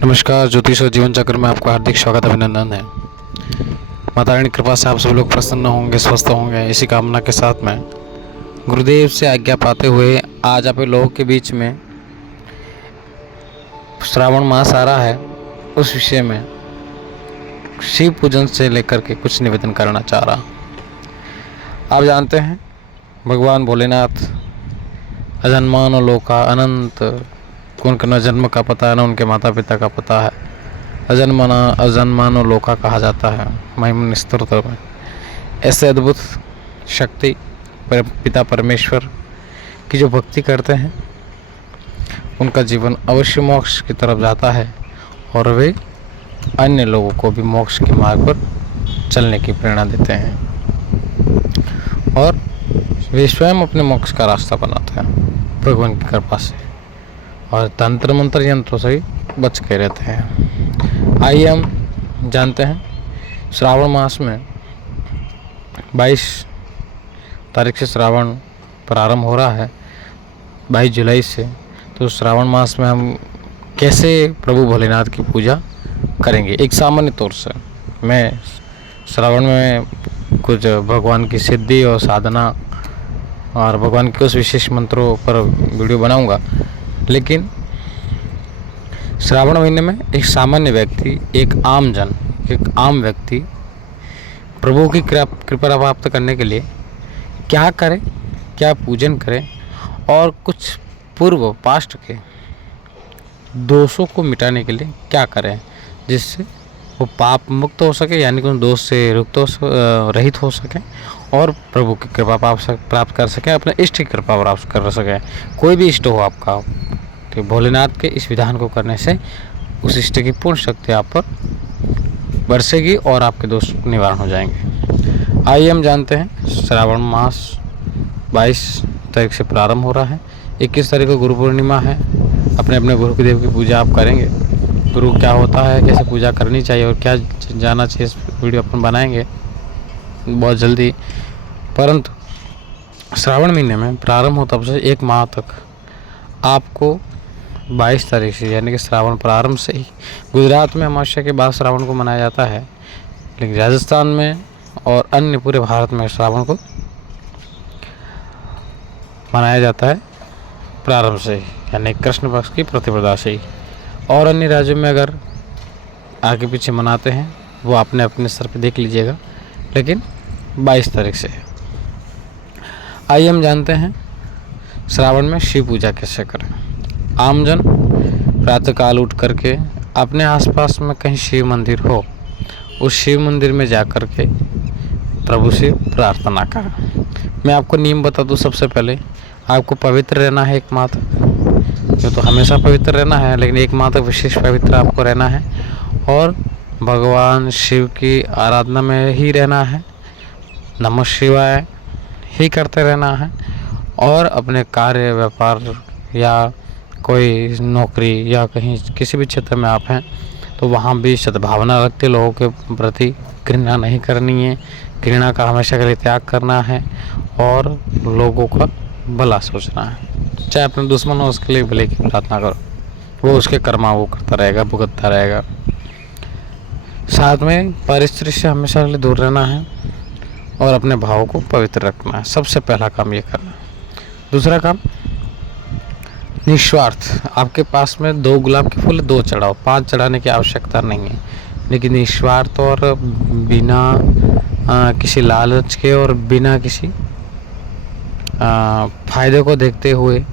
नमस्कार, ज्योतिष और जीवन चक्र में आपका हार्दिक स्वागत अभिनंदन है। माता रानी की कृपा से आप सभी लोग प्रसन्न होंगे, स्वस्थ होंगे, इसी कामना के साथ में गुरुदेव से आज्ञा पाते हुए आज आप लोगों के बीच में श्रावण मास आ रहा है, उस विषय में शिव पूजन से लेकर के कुछ निवेदन करना चाह रहा। आप जानते हैं भगवान भोलेनाथ अजन्मानो लोका अनंत, उनके न जन्म का पता है न उनके माता पिता का पता है। अजन्मानो लोका कहा जाता है महिमन स्तोत्र में। ऐसे अद्भुत शक्ति पिता परमेश्वर की जो भक्ति करते हैं उनका जीवन अवश्य मोक्ष की तरफ जाता है और वे अन्य लोगों को भी मोक्ष के मार्ग पर चलने की प्रेरणा देते हैं और वे स्वयं अपने मोक्ष का रास्ता बनाते हैं भगवान की कृपा से, और तंत्र मंत्र यंत्रों से भी बच के रहते हैं। आइए हम जानते हैं श्रावण मास में 22 तारीख से श्रावण प्रारंभ हो रहा है, 22 जुलाई से। तो श्रावण मास में हम कैसे प्रभु भोलेनाथ की पूजा करेंगे। एक सामान्य तौर से मैं श्रावण में कुछ भगवान की सिद्धि और साधना और भगवान के उस विशेष मंत्रों पर वीडियो बनाऊंगा, लेकिन श्रावण महीने में एक सामान्य व्यक्ति, एक आम व्यक्ति प्रभु की कृपा प्राप्त करने के लिए क्या करे, क्या पूजन करे और कुछ पूर्व पास्ट के दोषों को मिटाने के लिए क्या करें, जिससे वो पाप मुक्त हो सके, यानी कि उन दोष से रहित हो सके और प्रभु की कृपा प्राप्त कर सके, अपने इष्ट की कृपा प्राप्त कर सके। कोई भी इष्ट हो आपका, तो भोलेनाथ के इस विधान को करने से उस इष्ट की पूर्ण शक्ति आप पर बरसेगी और आपके दोष निवारण हो जाएंगे। आइए हम जानते हैं श्रावण मास 22 तारीख से प्रारंभ हो रहा है। 21 तारीख को गुरु पूर्णिमा है। अपने अपने गुरु के देव की पूजा आप करेंगे। गुरु क्या होता है, कैसे पूजा करनी चाहिए और क्या जानना चाहिए, इस वीडियो अपन बनाएंगे बहुत जल्दी। परंतु श्रावण महीने में प्रारंभ हो तब से एक माह तक आपको 22 तारीख से, यानी कि श्रावण प्रारंभ से ही, गुजरात में अमावस्या के बाद श्रावण को मनाया जाता है, लेकिन राजस्थान में और अन्य पूरे भारत में श्रावण को मनाया जाता है प्रारंभ से ही, यानी कृष्ण पक्ष की प्रतिपदा से ही। और अन्य राज्यों में अगर आगे पीछे मनाते हैं वो आपने अपने स्तर पर देख लीजिएगा, लेकिन 22 तारीख से। आइए हम जानते हैं श्रावण में शिव पूजा कैसे करें। आमजन प्रातःकाल उठ करके अपने आसपास में कहीं शिव मंदिर हो, उस शिव मंदिर में जा कर के प्रभु से प्रार्थना करें। मैं आपको नियम बता दूं, सबसे पहले आपको पवित्र रहना है एक माह तक। जो तो हमेशा पवित्र रहना है, लेकिन एक माह तक विशेष पवित्र आपको रहना है और भगवान शिव की आराधना में ही रहना है, नमः शिवाय ही करते रहना है और अपने कार्य व्यापार या कोई नौकरी या कहीं किसी भी क्षेत्र में आप हैं तो वहाँ भी सद्भावना रखते, लोगों के प्रति घृणा नहीं करनी है, घृणा का हमेशा के लिए त्याग करना है और लोगों का भला सोचना है। चाहे अपने दुश्मन हो उसके लिए भले की प्रार्थना करो, वो उसके कर्मा वो करता रहेगा, भुगतता रहेगा। साथ में परिस्थिति से हमेशा के लिए दूर रहना है और अपने भावों को पवित्र रखना है। सबसे पहला काम ये करना है। दूसरा काम, निस्वार्थ। आपके पास में 2 गुलाब के फूल 2 चढ़ाओ, 5 चढ़ाने की आवश्यकता नहीं है, लेकिन निस्वार्थ और बिना किसी लालच के और बिना किसी फायदे को देखते हुए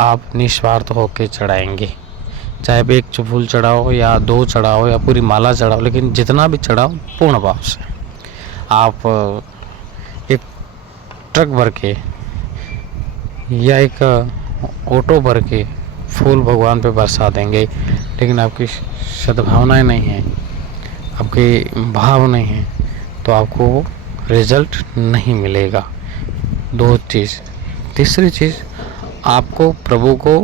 आप निस्वार्थ होकर चढ़ाएंगे। चाहे भी 1 फूल चढ़ाओ या 2 चढ़ाओ या पूरी माला चढ़ाओ, लेकिन जितना भी चढ़ाओ पूर्ण भाव से। आप एक ट्रक भर के या एक ऑटो भर के फूल भगवान पे बरसा देंगे, लेकिन आपकी सद्भावनाएं नहीं हैं, आपके भाव नहीं हैं, तो आपको वो रिजल्ट नहीं मिलेगा। 2 चीज़। तीसरी चीज़, आपको प्रभु को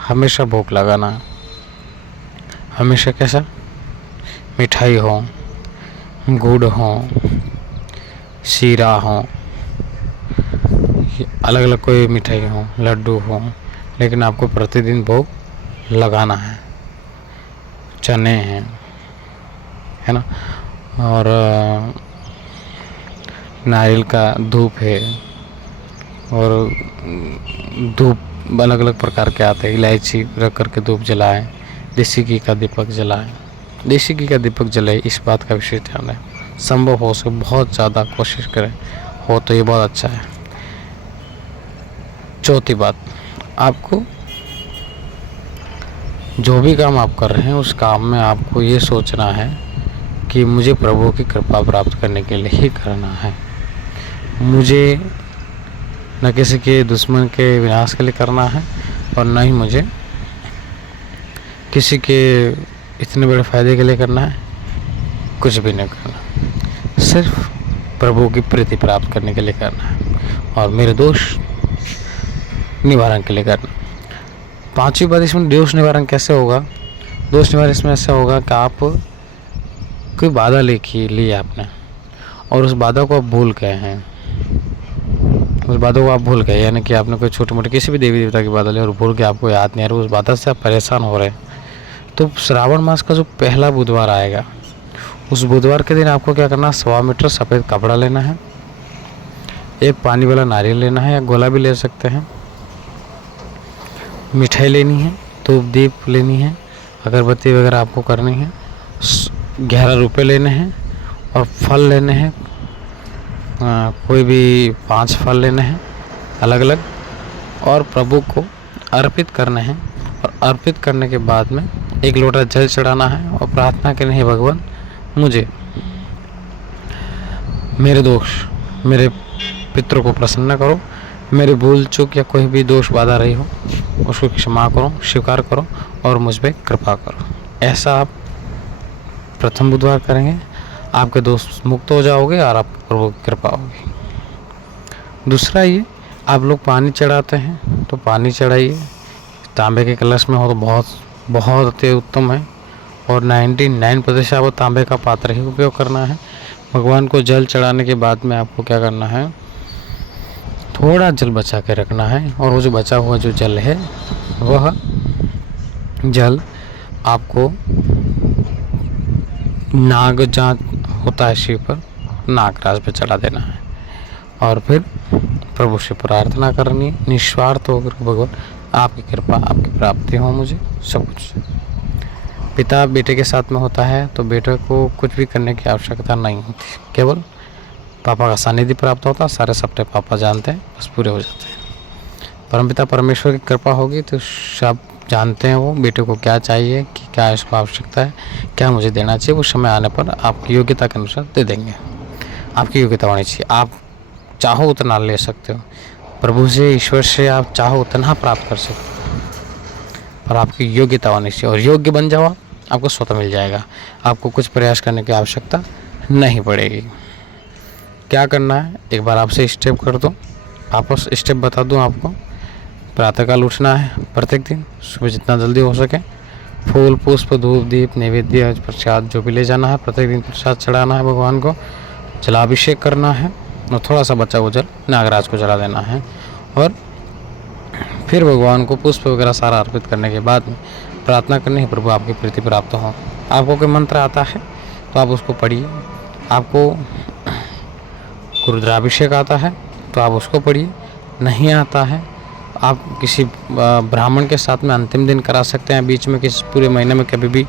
हमेशा भोग लगाना है। हमेशा कैसा? मिठाई हो, गुड़ हो, शीरा हो, अलग अलग कोई मिठाई हो, लड्डू हो, लेकिन आपको प्रतिदिन भोग लगाना है। चने हैं, है ना, और नारियल का धूप है, और धूप अलग अलग प्रकार के आते हैं, इलायची रख करके धूप जलाएं, देसी घी का दीपक जलाएं। देसी घी का दीपक जलाए, इस बात का विशेष ध्यान है। संभव हो सके बहुत ज़्यादा कोशिश करें, हो तो ये बहुत अच्छा है। चौथी बात, आपको जो भी काम आप कर रहे हैं उस काम में आपको ये सोचना है कि मुझे प्रभु की कृपा प्राप्त करने के लिए ही करना है, मुझे न किसी के दुश्मन के विनाश के लिए करना है और न ही मुझे किसी के इतने बड़े फायदे के लिए करना है, कुछ भी नहीं करना, सिर्फ प्रभु की प्रीति प्राप्त करने के लिए करना है और मेरे दोष निवारण के लिए करना। पांचवी बात, इसमें दोष निवारण कैसे होगा? दोष निवारण इसमें ऐसा होगा कि आप कोई बाधा ली आपने और उस बाधा को आप भूल गए हैं, उस बाधा को आप भूल गए, यानी कि आपने कोई छोटे मोटे किसी भी देवी देवता की बाधा ली और भूल के आपको याद नहीं आ रहा, उस बाधा से आप परेशान हो रहे हैं, तो श्रावण मास का जो पहला बुधवार आएगा उस बुधवार के दिन आपको क्या करना है, 1.25 मीटर सफ़ेद कपड़ा लेना है, एक पानी वाला नारियल लेना है या गोला भी ले सकते हैं, मिठाई लेनी है, धूप दीप लेनी है, अगरबत्ती वगैरह आपको करनी है, 11 रुपये लेने हैं और फल लेने हैं, कोई भी 5 फल लेने हैं अलग अलग और प्रभु को अर्पित करने हैं। और अर्पित करने के बाद में 1 लोटा जल चढ़ाना है और प्रार्थना करनी है, भगवान मुझे मेरे दोष, मेरे पितरों को प्रसन्न करो, मेरे भूल चूक या कोई भी दोष बाधा रही हो उसको क्षमा करो, स्वीकार करो और मुझ पर कृपा करो। ऐसा आप प्रथम बुधवार करेंगे, आपके दोष मुक्त हो जाओगे और आप प्रभु की कृपा होगी। दूसरा ये, आप लोग पानी चढ़ाते हैं तो पानी चढ़ाइए, तांबे के कलश में हो तो बहुत बहुत अति उत्तम है और 99% आपको तांबे का पात्र ही उपयोग करना है। भगवान को जल चढ़ाने के बाद में आपको क्या करना है, थोड़ा जल बचा के रखना है और वो जो बचा हुआ जो जल है वह जल आपको नाग जहाँ होता है शिव पर, नागराज पे चढ़ा देना है और फिर प्रभु से प्रार्थना करनी है निस्वार्थ होकर, भगवान आपकी कृपा आपकी प्राप्ति हो मुझे सब कुछ। पिता बेटे के साथ में होता है तो बेटे को कुछ भी करने की आवश्यकता नहीं होती, केवल पापा का सानिध्य प्राप्त होता है, सारे सपने पापा जानते हैं, बस पूरे हो जाते हैं। परमपिता परमेश्वर की कृपा होगी तो सब जानते हैं वो बेटे को क्या चाहिए, कि क्या इसको आवश्यकता है, क्या मुझे देना चाहिए, वो समय आने पर आपकी योग्यता के अनुसार दे देंगे। आपकी योग्यता होनी चाहिए, आप चाहो उतना ले सकते हो प्रभु से, ईश्वर से आप चाहो उतना प्राप्त कर सकते हो, पर आपकी योग्यता होनी चाहिए और योग्य बन जाओ आपको स्वतः मिल जाएगा, आपको कुछ प्रयास करने की आवश्यकता नहीं पड़ेगी। क्या करना है एक बार आपसे स्टेप कर दूँ, वापस स्टेप बता दूँ आपको। प्रातःकाल उठना है प्रत्येक दिन, सुबह जितना जल्दी हो सके, फूल पुष्प धूप दीप नैवेद्य प्रसाद जो भी ले जाना है, प्रत्येक दिन प्रसाद चढ़ाना है भगवान को, जलाभिषेक करना है और थोड़ा सा बचा हुआ जल नागराज को चढ़ा देना है और फिर भगवान को पुष्प वगैरह सारा अर्पित करने के बाद में प्रार्थना करनी है, प्रभु आपकी प्रीति प्राप्त हो। आपको कोई मंत्र आता है तो आप उसको पढ़िए, आपको रुद्राभिषेक आता है तो आप उसको पढ़िए, नहीं आता है आप किसी ब्राह्मण के साथ में अंतिम दिन करा सकते हैं, बीच में किसी पूरे महीने में कभी भी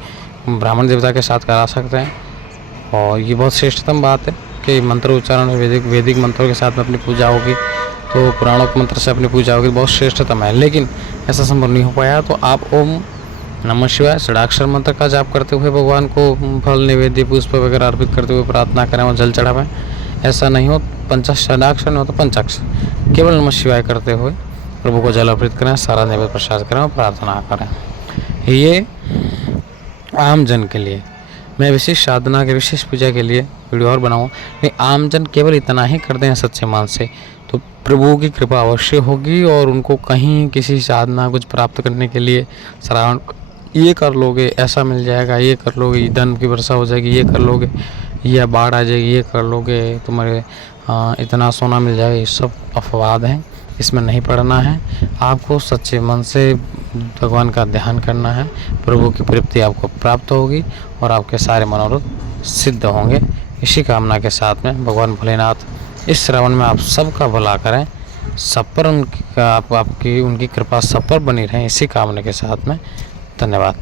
ब्राह्मण देवता के साथ करा सकते हैं। और ये बहुत श्रेष्ठतम बात है कि मंत्र उच्चारण वैदिक मंत्रों के साथ में अपनी पूजा होगी, तो पुराणों के मंत्र से अपनी पूजा होगी, बहुत श्रेष्ठतम है। लेकिन ऐसा संभव नहीं हो पाया तो आप ओम नमः शिवाय षडाक्षर मंत्र का जाप करते हुए भगवान को फल निवेद्य पुष्प वगैरह अर्पित करते हुए प्रार्थना करें और जल चढ़ावें। ऐसा नहीं हो षडाक्षर नहीं हो तो पंचाक्षर, केवल नमः शिवाय करते हुए प्रभु को जल अर्पित करें, सारा नैवेद्य प्रसाद करें और प्रार्थना करें। ये आम जन के लिए, मैं विशेष साधना के विशेष पूजा के लिए वीडियो और बनाऊँ, नहीं आम जन केवल इतना ही करते हैं सच्चे मन से तो प्रभु की कृपा अवश्य होगी और उनको कहीं किसी साधना कुछ प्राप्त करने के लिए श्रावण ये कर लोगे ऐसा मिल जाएगा, ये कर लोगे धन की वर्षा हो जाएगी, ये कर लोगे या बाढ़ आ जाएगी, ये कर लोगे तुम्हारे इतना सोना मिल जाएगा, ये सब अफवाद हैं। इसमें नहीं पड़ना है। आपको सच्चे मन से भगवान का ध्यान करना है, प्रभु की प्राप्ति आपको प्राप्त होगी और आपके सारे मनोरथ सिद्ध होंगे। इसी कामना के साथ में भगवान भोलेनाथ इस श्रावण में आप सबका भला करें, सब पर उनकी कृपा सब पर बनी रहे, इसी कामना के साथ में धन्यवाद।